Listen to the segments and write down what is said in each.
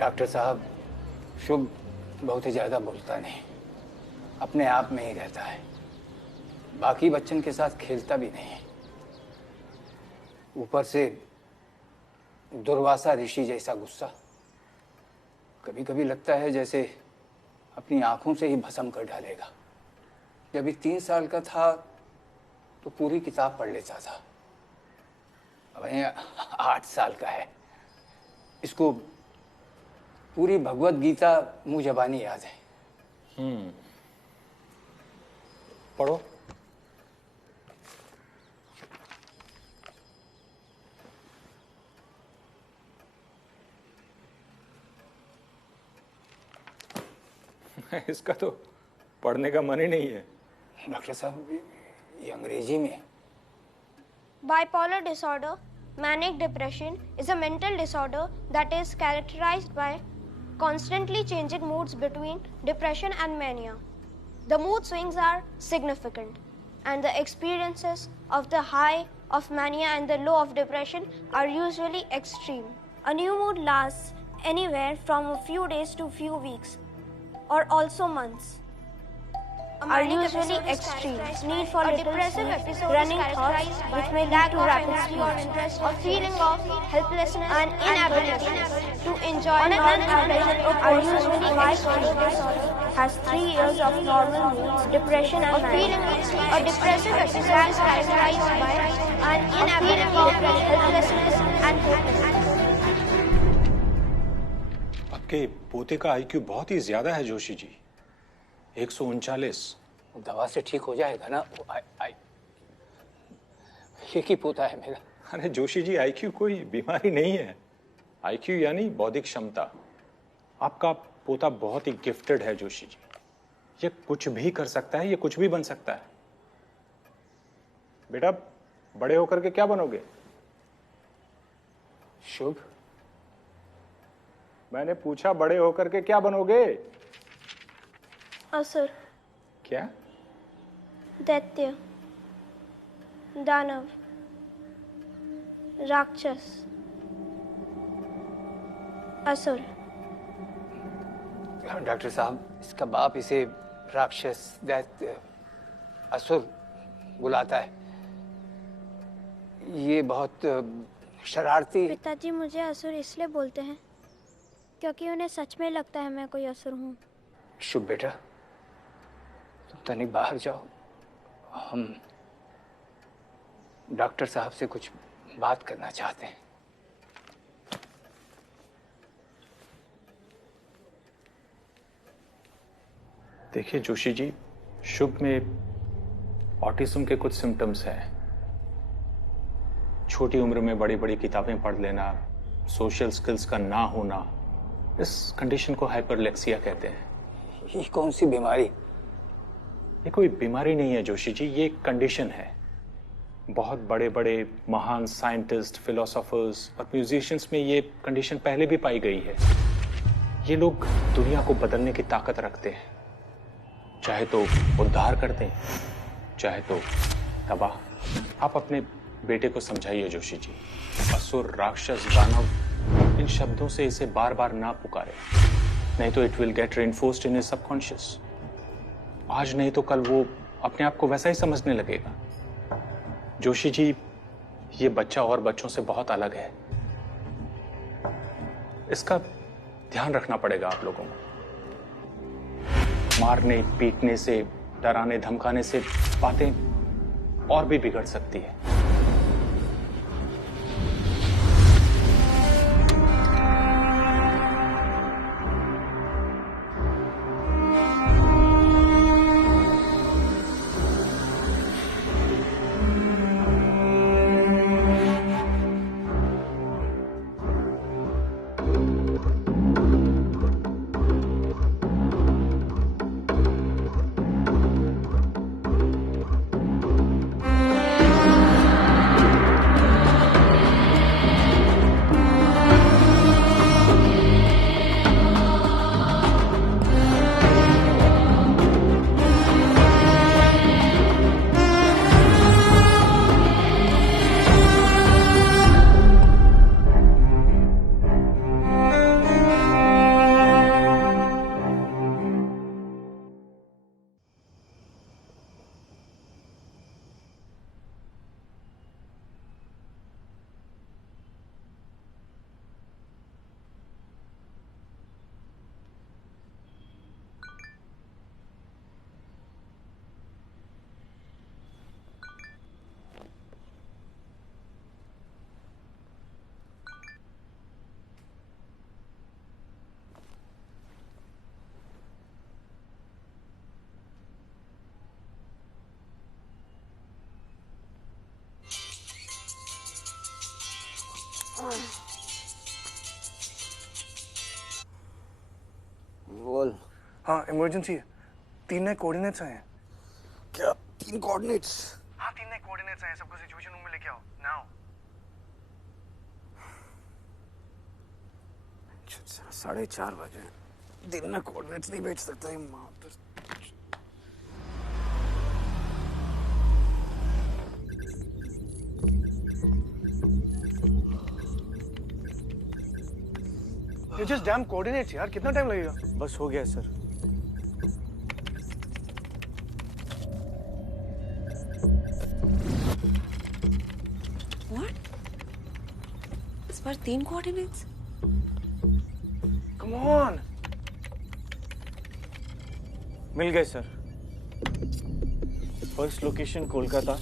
Doctor साहब, शुभ बहुत ही ज़्यादा बोलता नहीं, अपने आप में ही रहता है। बाकी बच्चन के साथ खेलता भी नहीं। ऊपर से दुर्वासा ऋषि जैसा गुस्सा। कभी कभी लगता है जैसे अपनी आंखों से ही भस्म कर डालेगा। जब ये 3 साल का था तो पूरी किताब पढ़ लेता था। अब ये 8 साल का है, इसको पूरी भगवत गीता मुंह जबानी याद है। पढ़ो। इसका तो पढ़ने का मन ही नहीं है। डॉक्टर साहब, ये अंग्रेजी में है। Bipolar disorder, manic depression, is a mental disorder that is characterized by constantly changing moods between depression and mania. The mood swings are significant, and the experiences of the high of mania and the low of depression are usually extreme. A new mood lasts anywhere from a few days to few weeks, or also months. Are usually extreme. Need for little sleep, running thoughts, which may lead to rapid speech, a feeling of helplessness and inability to enjoy non-average are usually extreme. Has 3 years of normal moods, depression and feeling a depressive episode is characterized by an inability of helplessness and hopelessness. आपके पोते का IQ बहुत ही ज्यादा है जोशी जी, 139। दवा से ठीक हो जाएगा ना? एक ही पोता है मेरा। अरे जोशी जी, आईक्यू कोई बीमारी नहीं है। आईक्यू यानी बौद्धिक क्षमता। आपका पोता बहुत ही गिफ्टेड है जोशी जी। ये कुछ भी कर सकता है, ये कुछ भी बन सकता है। बेटा, बड़े होकर के क्या बनोगे? शुभ, मैंने पूछा बड़े होकर के क्या बनोगे? असुर, क्या? दैत्य, दानव, राक्षस, असुर। डॉक्टर साहब, इसका बाप इसे राक्षस, दैत्य, असुर बुलाता है। ये बहुत शरारती। पिताजी मुझे असुर इसलिए बोलते हैं क्योंकि उन्हें सच में लगता है मैं कोई असुर हूँ। शुभ बेटा, तुम तनिक बाहर जाओ, हम डॉक्टर साहब से कुछ बात करना चाहते हैं। देखिए जोशी जी, शुभ में ऑटिज्म के कुछ सिम्टम्स हैं। छोटी उम्र में बड़ी बड़ी किताबें पढ़ लेना, सोशल स्किल्स का ना होना, इस कंडीशन को हाइपरलेक्सिया कहते हैं। ये कौन सी बीमारी? ये कोई बीमारी नहीं है जोशी जी, ये एक कंडीशन है। बहुत बड़े बड़े महान साइंटिस्ट, फिलोसोफर्स और म्यूजिशियंस में ये कंडीशन पहले भी पाई गई है। ये लोग दुनिया को बदलने की ताकत रखते हैं, चाहे तो उद्धार करते हैं, चाहे तो तबाह। आप अपने बेटे को समझाइए जोशी जी, असुर, राक्षस, दानव, इन शब्दों से इसे बार बार ना पुकारे, नहीं तो it will get reinforced in his subconscious. आज नहीं तो कल वो अपने आप को वैसा ही समझने लगेगा। जोशी जी, ये बच्चा और बच्चों से बहुत अलग है, इसका ध्यान रखना पड़ेगा आप लोगों को। मारने पीटने से, डराने धमकाने से बातें और भी बिगड़ सकती है। बोल। हाँ इमरजेंसी है, 3 नए कोऑर्डिनेट्स आए हैं। क्या 3 कोऑर्डिनेट्स? हाँ 3 नए कोऑर्डिनेट्स आए हैं, सबको सिचुएशन रूम में लेके आओ नाउ। 4:30 बजे दिन में कोऑर्डिनेट्स नहीं भेज सकता ये माँ। ये जस्ट डैम कोऑर्डिनेट्स यार, कितना टाइम लगेगा? बस हो गया सर। What? इस बार 3 कोऑर्डिनेट्स? Come on. मिल गए sir. First location Kolkata,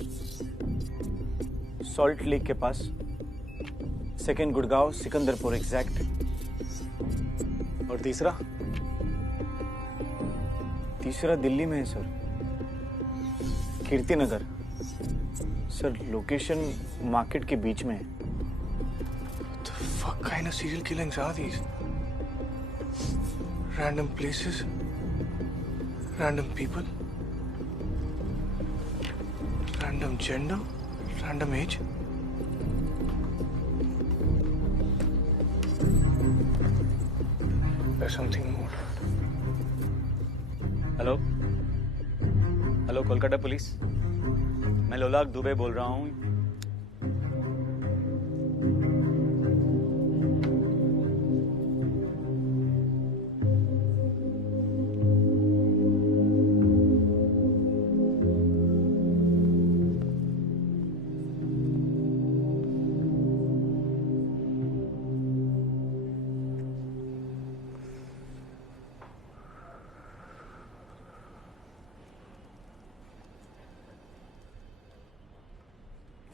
salt lake के पास। Second Gurgaon, Sikandarpur exact. और तीसरा? तीसरा दिल्ली में है sir, Kirti Nagar. Sir location market के बीच में है। What the fuck kind of serial killings are these? Random places, random people, random gender, random age. There's something more. Hello hello, Kolkata police, मैं लोलाक दुबे बोल रहा हूँ।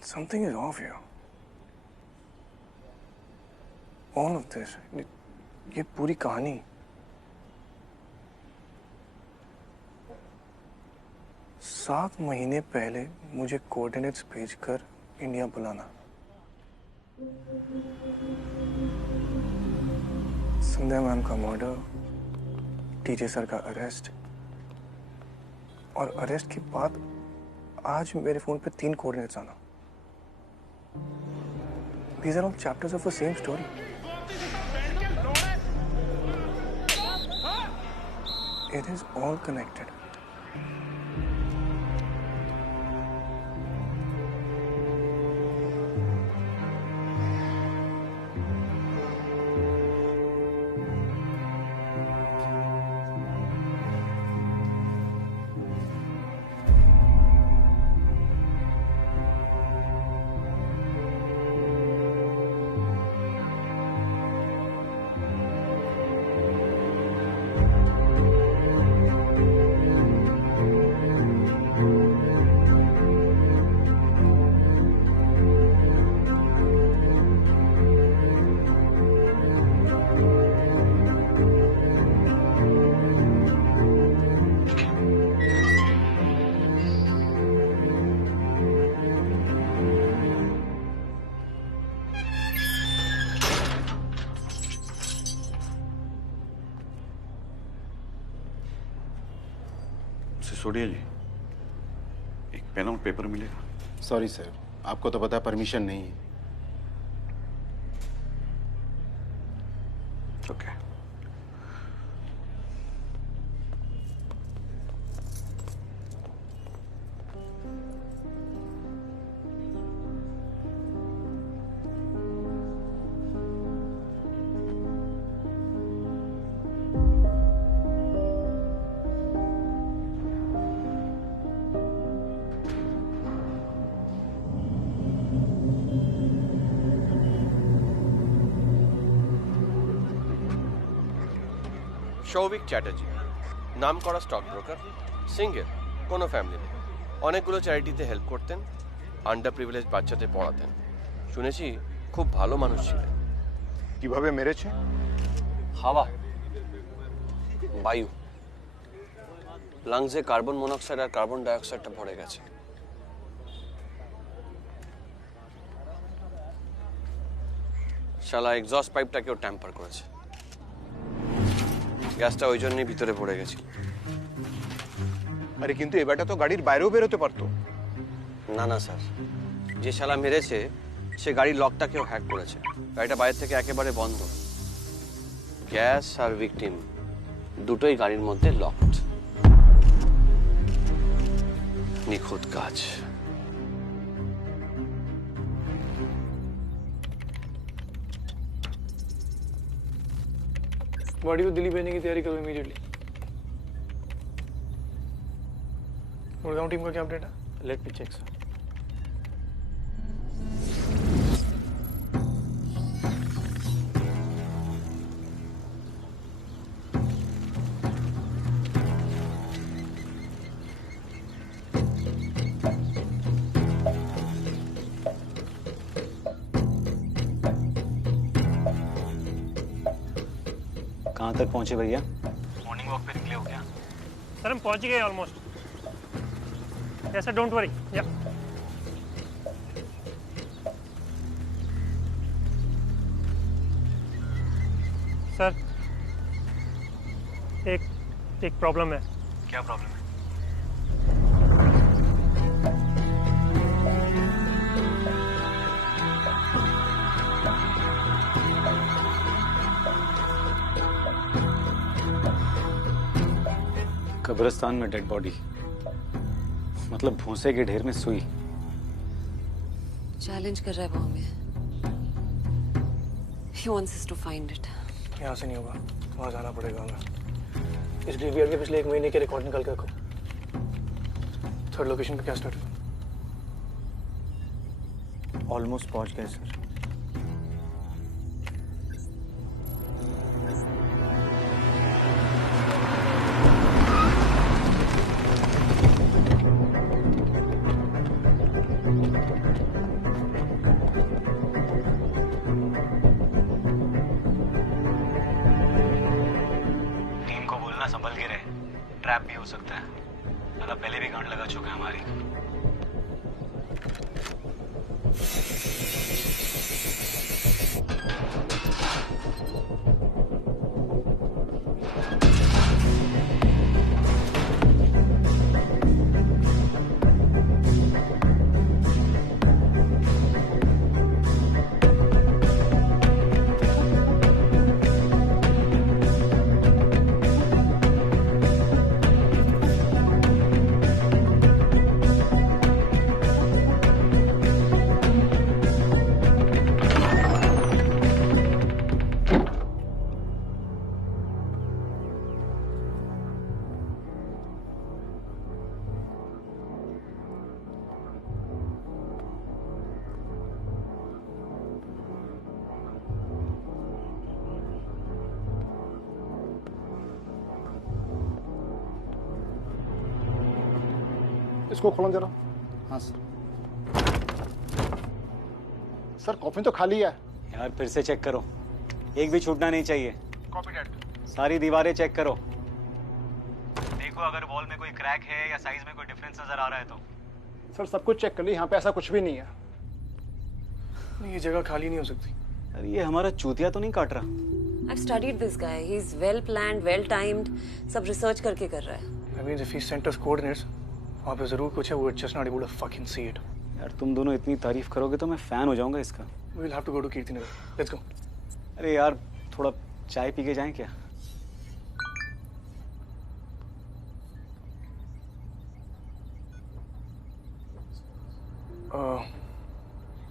Something is off here. All of this, ये पूरी कहानी। सात महीने पहले मुझे कोऑर्डिनेट्स भेजकर इंडिया बुलाना, संध्या मैम का मर्डर, टीजे सर का अरेस्ट, और अरेस्ट के बाद आज मेरे फोन पे 3 कोऑर्डिनेट्स आना। These are all chapters of the same story. It is all connected. Sisodia जी, एक पेन और पेपर मिलेगा? सॉरी सर, आपको तो पता परमिशन नहीं है। ओके। সৌভিক চ্যাটার্জি, নাম করা স্টক ব্রোকার, সিঙ্গেল, কোনো ফ্যামিলি নেই। অনেকগুলো চ্যারিটিতে হেল্প করতেন, আন্ডার প্রিভিলেজ বাচ্চাদের পড়াতেন। শুনেছি খুব ভালো মানুষ ছিলেন। কিভাবে মেরেছে? হাওয়া, বায়ু, লাংসে কার্বন মনোক্সাইড আর কার্বন ডাইঅক্সাইডটা ভরে গেছে। শালা এক্সস্ট পাইপটাকেও ট্যাম্পার করেছে। গ্যাসটা ওই জন্যই ভিতরে পড়ে গেছিল। আরে কিন্তু এবারটা তো গাড়ির বাইরেও বেরোতে পারতো। না না স্যার, যে শালা মেরেছে সে গাড়ির লকটাকেও হ্যাক করেছে। গাড়িটা বাইরে থেকে একেবারে বন্ধ। গ্যাস আর ভিকটিম দুটোই গাড়ির মধ্যে লকড। নিখুঁত কাজ। बॉडी को दिल्ली भेजने की तैयारी करो इमीडिएटली। गुड़गांव टीम का क्या अपडेट है? Let me check sir. कहाँ तक पहुँचे भैया? मॉर्निंग वॉक पे निकले हो क्या? सर हम पहुंच गए almost. Yes sir, don't worry. या सर, एक प्रॉब्लम है। क्या प्रॉब्लम है? कब्रिस्तान में डेड बॉडी, मतलब भूसे के ढेर में सुई। चैलेंज कर रहा है वो हमें। He wants us to find it. यहाँ से नहीं होगा, वहाँ जाना पड़ेगा हमें। इस ग्रेवयार्ड के पिछले 1 महीने के रिकॉर्ड निकाल के रखो। थर्ड लोकेशन पे क्या स्टार्ट? ऑलमोस्ट पहुंच गए सर। संभल के रहे, ट्रैप भी हो सकता है। साला पहले भी गांड लगा चुका है हमारी। इसको खोलो जरा। हाँ सर। सर कॉफी तो खाली है। यार फिर से चेक करो, एक भी छूटना नहीं चाहिए। Copy date. सारी दीवारें चेक करो। देखो अगर वॉल में कोई क्रैक है या साइज में कोई डिफरेंस नजर आ रहा है तो। सर सब कुछ चेक कर ली, यहाँ पे ऐसा कुछ भी नहीं है। ये जगह खाली नहीं हो सकती। अरे ये हमारा चूतिया तो नहीं काट रहा? I've studied this guy. He's well planned, well timed. सब रिसर्च करके कर रहा है। That means if he sent us coordinates, वहाँ पे जरूर कुछ है। We were just not able to fucking see it. यार तुम दोनों इतनी तारीफ करोगे तो मैं फैन हो जाऊंगा इसका। We'll have to go to Kirtinagar. Let's go. अरे यार थोड़ा चाय पी के जाएं क्या?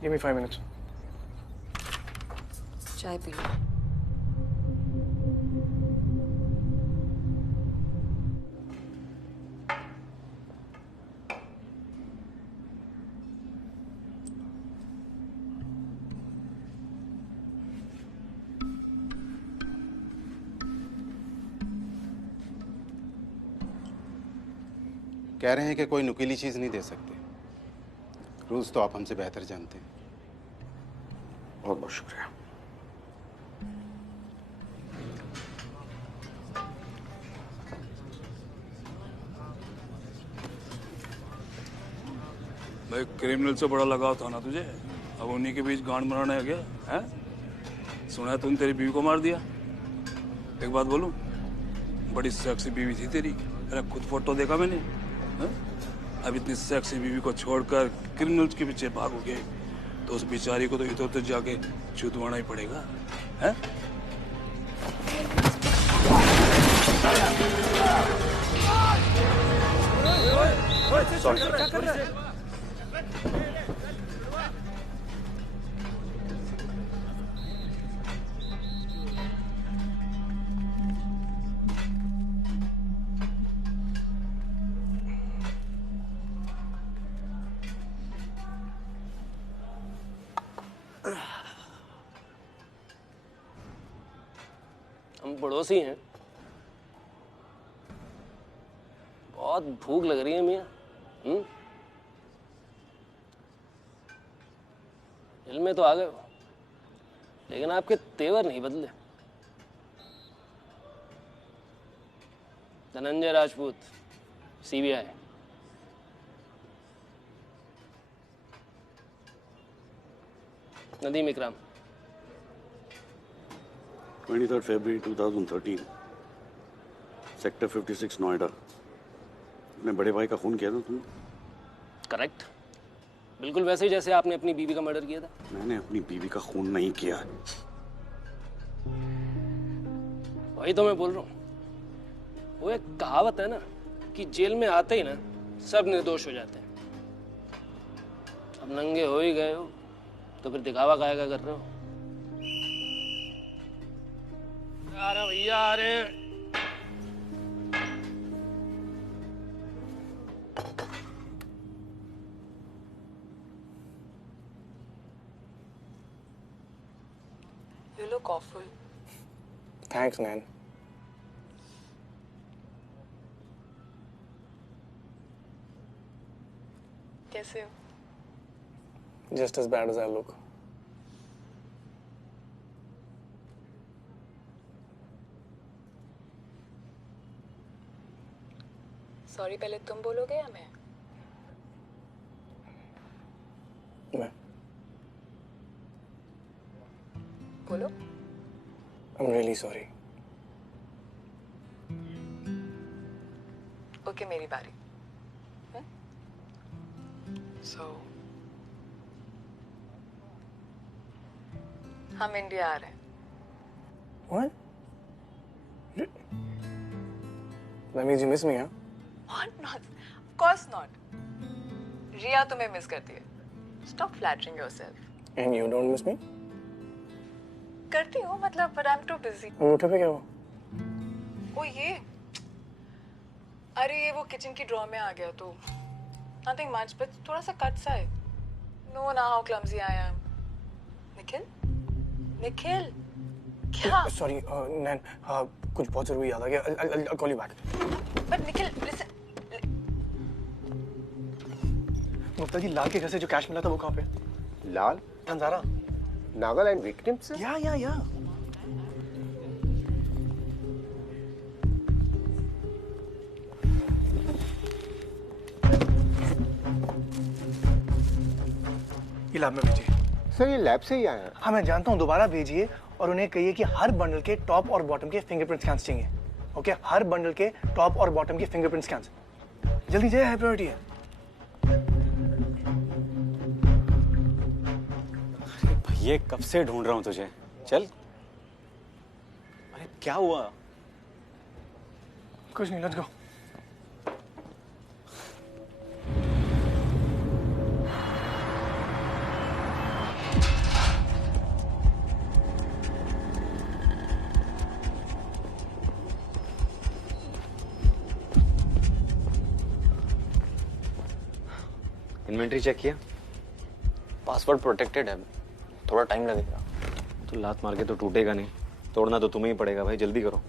Give me 5 minutes. चाय पी लो। कह रहे हैं कि कोई नुकीली चीज नहीं दे सकते। रूल्स तो आप हमसे बेहतर जानते हैं। बहुत बहुत शुक्रिया। भाई क्रिमिनल से बड़ा लगाव था ना तुझे, अब उन्हीं के बीच गांड बनाने आ गया है? सुना तूने तेरी बीवी को मार दिया। एक बात बोलूं, बड़ी सेक्सी बीवी थी तेरी। अरे खुद फोटो देखा मैंने। हा? अब इतनी सेक्सी बीवी को छोड़कर क्रिमिनल्स के पीछे भागोगे तो उस बेचारी को तो इधर उधर जाके चुदवाना ही पड़ेगा। है? क्या कर रहा है? हम पड़ोसी हैं। बहुत भूख लग रही है मियाँ। दिल में तो आ गए हो, लेकिन आपके तेवर नहीं बदले। धनंजय राजपूत, सीबीआई। नदीम इकराम, 23 फरवरी 2013, सेक्टर 56 नोएडा। अपने बड़े भाई का खून किया था तुमने? करेक्ट, बिल्कुल वैसे ही जैसे आपने अपनी बीवी का मर्डर किया था। मैंने अपनी बीवी का खून नहीं किया। वही तो मैं बोल रहा हूँ। वो एक कहावत है ना कि जेल में आते ही ना सब निर्दोष हो जाते हैं। अब नंगे हो ही गए हो तो फिर दिखावा काहे का कर रहे हो? आ रहे भैया, आ रहे हैं। You look awful. Thanks, man. कैसे हो? Just as bad as I look. Sorry, पहले तुम बोलोगे या मैं? मैं। बोलो। I'm really sorry. Okay, मेरी बारी। So, हम इंडिया आ रहे हैं। What? That means you miss me, huh? What not? Of course not. रिया तुम्हें मिस करती है। Stop flattering yourself. And you don't miss me? करती हूँ मतलब, but I'm too busy. अंगूठे पे क्या हुआ? ओ ये, अरे ये वो किचन की ड्रॉ में आ गया तो nothing much, but थोड़ा सा कट सा है. No, now how clumsy I am. Nikhil? Nikhil? क्या? Sorry, Nan, कुछ बहुत जरूरी याद आ गया. I'll call you back. But Nikhil, listen. Gupta ji, लाल के घर से जो कैश मिला था वो कहाँ पे? लाल? अंजारा. नागालैंड विक्टिम्स? या. ये लैब में भेजिए। सर ये लैब से ही आया है। हाँ मैं जानता हूँ, दोबारा भेजिए और उन्हें कहिए कि हर बंडल के टॉप और बॉटम के फिंगरप्रिंट स्कैन्स चाहिए। ओके, हर बंडल के टॉप और बॉटम के फिंगरप्रिंट स्कैन्स। जल्दी जाइए, हाई प्रायोरिटी है। अरे भैया, कब से ढूंढ रहा हूँ तुझे। चल। अरे क्या हुआ? कुछ नहीं, लेट्स गो। इन्वेंटरी चेक किया? पासवर्ड प्रोटेक्टेड है, थोड़ा टाइम लगेगा। तो लात मार के तो टूटेगा नहीं, तोड़ना तो तुम्हें ही पड़ेगा भाई, जल्दी करो।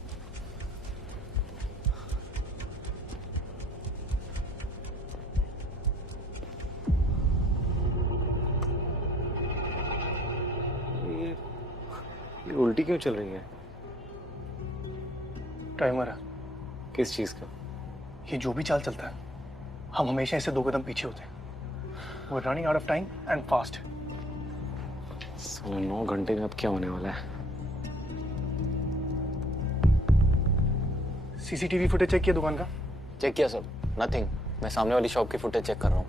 ये उल्टी क्यों चल रही है? टाइमर है। किस चीज का? ये जो भी चाल चलता है, हम हमेशा इससे 2 कदम पीछे होते हैं। We're running out of time and fast. 9 घंटे में अब क्या होने वाला है? सीसीटीवी फुटेज चेक किया दुकान का? चेक किया सर, नथिंग। मैं सामने वाली शॉप की फुटेज चेक कर रहा हूँ।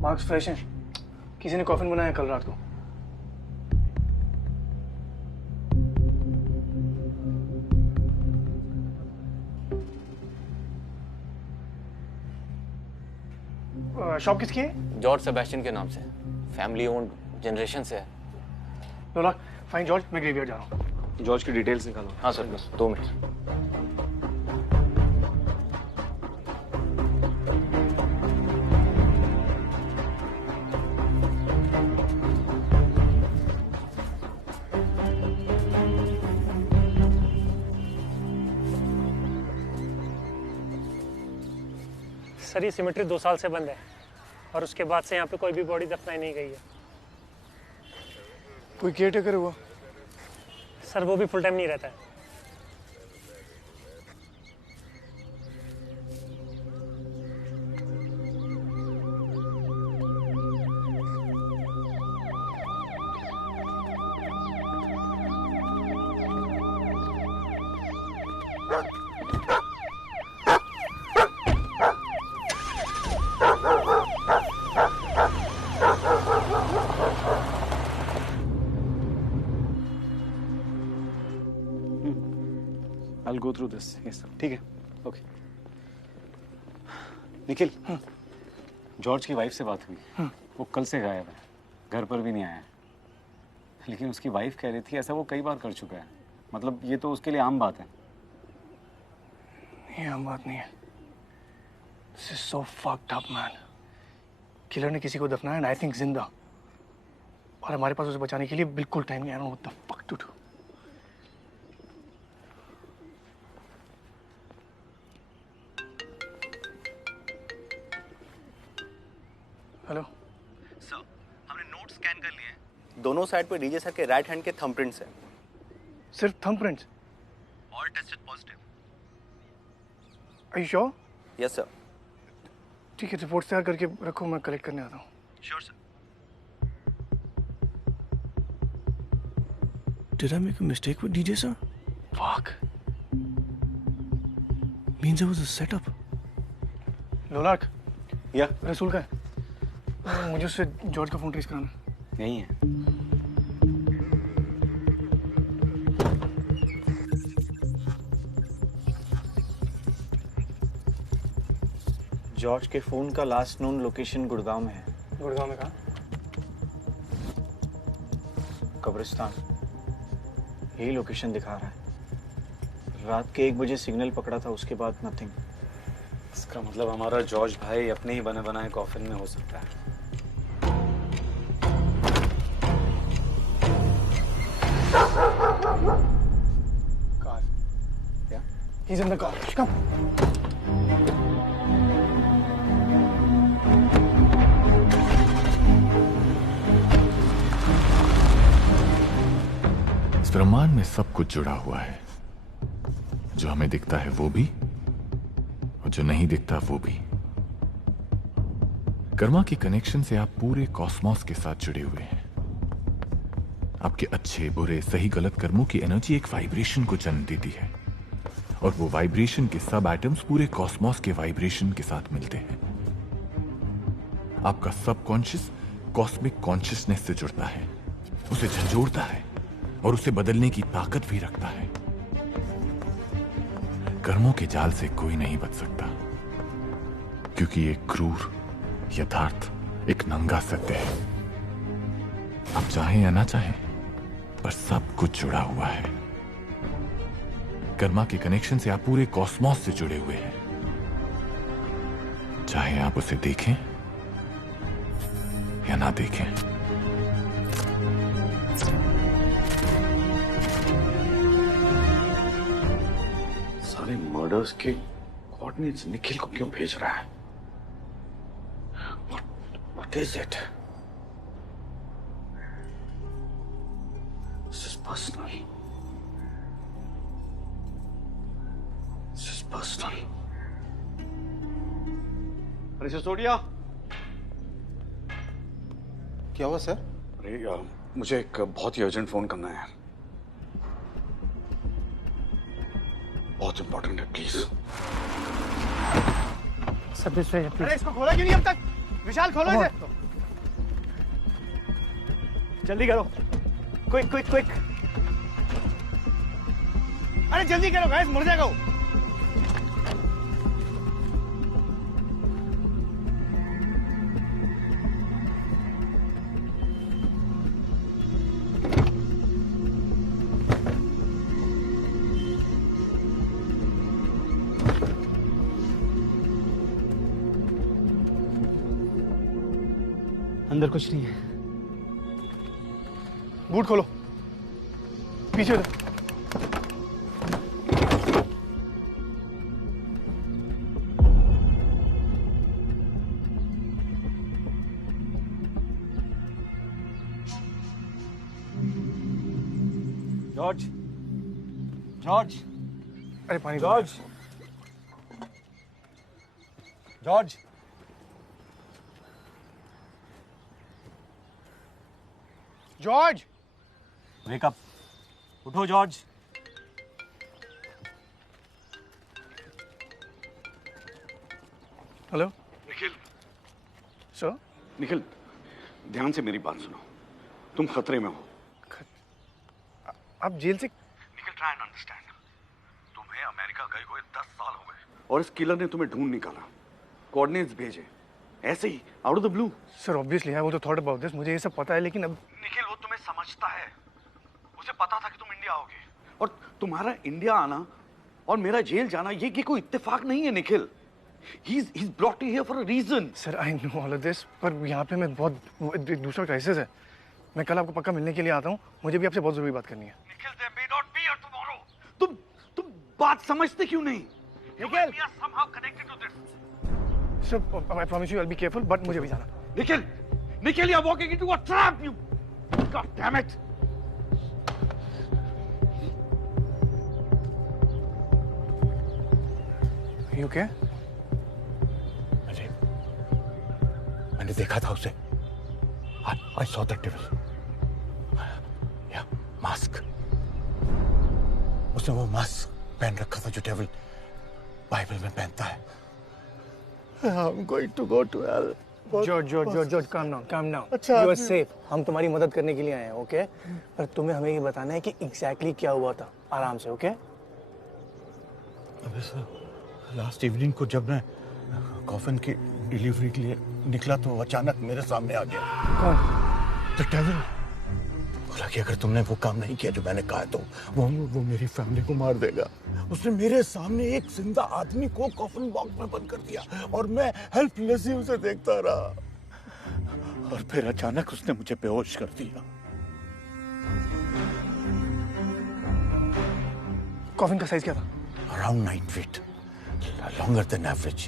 मार्क्स फ्रेश हैं। किसी ने कॉफिन बनाया कल रात को। शॉप किसकी है? जॉर्ज सेबेस्टियन के नाम से, फैमिली ओन्ड, जनरेशन से है। लोला, फाइन जॉर्ज, मैं ग्रेवयार्ड जा रहा हूँ। जॉर्ज की डिटेल्स निकालो। हाँ सर, बस 2 मिनट। सर ये सिमेट्री 2 साल से बंद है और उसके बाद से यहाँ पे कोई भी बॉडी दफनाई नहीं गई है। कोई केयर टेकर हुआ? सर वो भी फुल टाइम नहीं रहता है। I'll go through this. Yes sir. ठीक है. Okay. निखिल, जॉर्ज की वाइफ से बात हुई। वो कल से गायब है, घर पर भी नहीं आया है। लेकिन उसकी वाइफ कह रही थी ऐसा वो कई बार कर चुका है। मतलब ये तो उसके लिए आम बात है। ये आम बात नहीं है। This is so fucked up, man. Killer ने किसी को दफनाया and I think जिंदा। और हमारे पास उसे बचाने के लिए बिल्कुल टाइम नहीं। I don't know what the fuck to do. Hello sir, हमने नोट स्कैन कर लिए हैं। दोनों साइड पे डीजे सर के राइट हैंड के थंबप्रिंट्स हैं। सिर्फ thumbprints? All tested positive. Are you sure? Yes sir. ठीक है, रिपोर्ट तैयार करके रखो, मैं कलेक्ट करने आता हूँ। Sure sir. Did I make a mistake with DJ sir? Fuck. Means it was a setup. लोलाक। या? रसूल का है? मुझे उससे जॉर्ज का फोन ट्रेस कराना। यही है। जॉर्ज के फोन का लास्ट नोन लोकेशन गुड़गांव में है। गुड़गांव में कहाँ? कब्रिस्तान। यही लोकेशन दिखा रहा है। रात के 1 बजे सिग्नल पकड़ा था, उसके बाद नथिंग। इसका मतलब हमारा जॉर्ज भाई अपने ही बने बनाए कॉफिन में हो सकता है। Car. Yeah? He's in the car. Come. इस ब्रह्मांड में सब कुछ जुड़ा हुआ है। जो हमें दिखता है वो भी, और जो नहीं दिखता वो भी। कर्मा के कनेक्शन से आप पूरे कॉस्मोस के साथ जुड़े हुए हैं। आपके अच्छे बुरे सही गलत कर्मों की एनर्जी एक वाइब्रेशन को जन्म देती है, और वो वाइब्रेशन के सब एटम्स पूरे कॉस्मोस के वाइब्रेशन के साथ मिलते हैं। आपका सबकॉन्शियस कॉस्मिक कॉन्शियसनेस से जुड़ता है, उसे झंझोड़ता है और उसे बदलने की ताकत भी रखता है। कर्मों के जाल से कोई नहीं बच सकता, क्योंकि एक क्रूर यथार्थ एक नंगा सत्य है। आप चाहें या ना चाहें, पर सब कुछ जुड़ा हुआ है। कर्मा के कनेक्शन से आप पूरे कॉस्मोस से जुड़े हुए हैं, चाहे आप उसे देखें या ना देखें। सारे मर्डर्स के कोऑर्डिनेट्स निखिल को क्यों भेज रहा है? What is it? This is personal. This person. अरे सिसोदिया, क्या हुआ सर? अरे मुझे एक बहुत ही अर्जेंट फोन करना है, बहुत इंपॉर्टेंट है, प्लीज। सब अरे इसको खोला क्यों नहीं अब तक? विशाल खोलो इसे। जल्दी करो, क्विक क्विक क्विक। अरे जल्दी करो गाइस, मर जाएगा वो। अंदर कुछ नहीं है। बूट खोलो, पीछे दो। जॉर्ज, जॉर्ज, अरे पानी। George, George, George, wake up, उठो George. Hello Nikhil. Sir? Nikhil, ध्यान से मेरी बात सुनो, तुम खतरे में हो। आप जेल से? Nikhil, try and understand. तुम्हें अमेरिका गए हुए 10 साल हो गए और इस किलर ने तुम्हें ढूंढ निकाला, कोऑर्डिनेट्स भेजे, ऐसे ही out of the blue. Sir obviously I was thought about this, मुझे ये सब पता है, लेकिन अब निखिल, वो तुम्हें समझता है, उसे पता था कि तुम इंडिया आओगे, और तुम्हारा इंडिया आना और मेरा जेल जाना ये कोई इत्तेफाक नहीं है Nikhil. He's brought you here for a reason. Sir I know all of this, पर यहाँ पे मैं बहुत दूसरा क्राइसिस है। मैं कल आपको पक्का मिलने के लिए आता हूँ, मुझे भी आपसे बहुत जरूरी बात करनी है। Nikhil, there may not be here tomorrow. तुम बात समझते क्यों नहीं? Nikhil, we are somehow connected to this. Sir I promise you I'll be careful, but मुझे भी जाना। Nikhil, you're walking into a trap. You, God damn it. Are you okay? मैंने देखा था उसे। I saw that devil. Yeah, mask. उसने वो mask पहन रखा था जो डेविल बाइबल में पहनता है। I'm going to go to hell. George, calm down. अच्छा, You are safe. हम तुम्हारी मदद करने के लिए आए हैं, ओके? पर तुम्हें हमें ये बताना है कि एग्जैक्टली क्या हुआ था, आराम से, ओके? अबे सर, लास्ट इवनिंग को जब मैं कॉफिन की डिलीवरी के लिए निकला तो अचानक मेरे सामने आ गया। कौन? The devil. बोला कि अगर तुमने वो काम नहीं किया जो मैंने कहा तो वो मेरी फैमिली को मार देगा। उसने मेरे सामने एक जिंदा आदमी को कॉफिन बॉक्स में बंद कर दिया और मैं हेल्पलेसली उसे देखता रहा, और फिर अचानक उसने मुझे बेहोश कर दिया। कॉफिन का साइज क्या था? Around 9 feet, longer than average.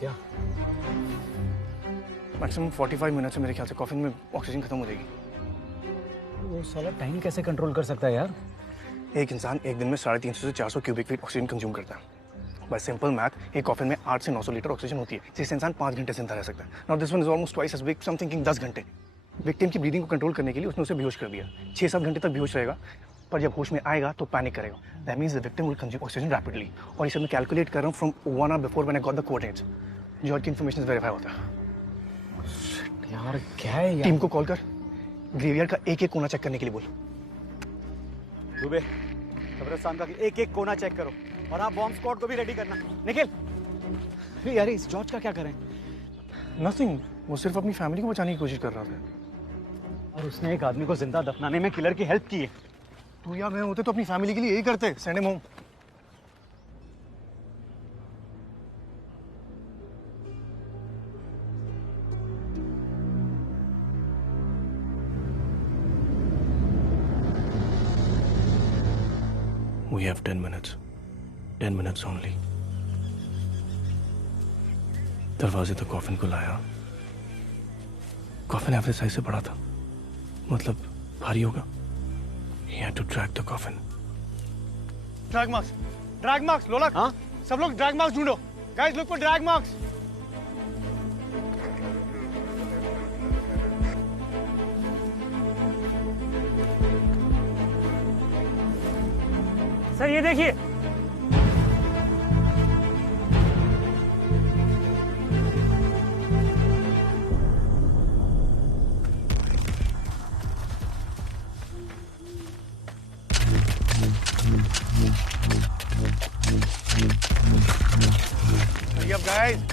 क्या? मैक्सिमम 45 मिनट से मेरे ख्याल से कॉफिन में ऑक्सीजन खत्म हो जाएगी। वो साला टाइम कैसे कंट्रोल कर सकता है यार? एक इंसान एक दिन में 350 से 400 क्यूबिक फीट ऑक्सीजन कंज्यूम करता है। बाय सिंपल मैथ एक कॉफिन में 8 से 900 लीटर ऑक्सीजन होती है, जिससे इंसान 5 घंटे जिंदा रह सकता है। Now this one is almost twice as big, some thinking 10 घंटे। विक्टिम की ब्रीदिंग को कंट्रोल करने के लिए उसने उसे बेहोश कर दिया। 6-7 घंटे तक बेहोश रहेगा, पर जब होश में आएगा तो पैनिक करेगा। That means the victim will consume oxygen rapidly. और इसे मैं कैलकुलेट कर रहा हूँ from 1 hour before when I got the coordinates. George की इन्फॉर्मेशन वेरीफाई होता है। यार क्या है यार? टीम को कॉल कर, ग्रेवयार्ड का एक-एक कोना चेक करने के लिए बोल। दुबे, कब्रिस्तान का एक-एक कोना चेक करो, और आप बॉम्ब स्क्वाड को भी रेडी करना। निखिल, यार इस जॉर्ज का क्या करें? नथिंग, वो सिर्फ अपनी फैमिली को बचाने की कोशिश कर रहा था। और उसने एक आदमी को जिंदा दफनाने में किलर की हेल्प की है। तू या मैं होते तो अपनी फैमिली के लिए यही करते, send him home. We have 10 minutes. 10 minutes only. दरवाजे तक कॉफिन को लाया। कॉफिन एवरेज साइज से बड़ा था, मतलब भारी होगा। He had to track the coffin. Drag marks. Drag marks लोलक। हाँ? सब लोग ड्रैग मार्क्स ढूंढो। Guys look for drag marks. Sir ये देखिए। Hurry up, guys.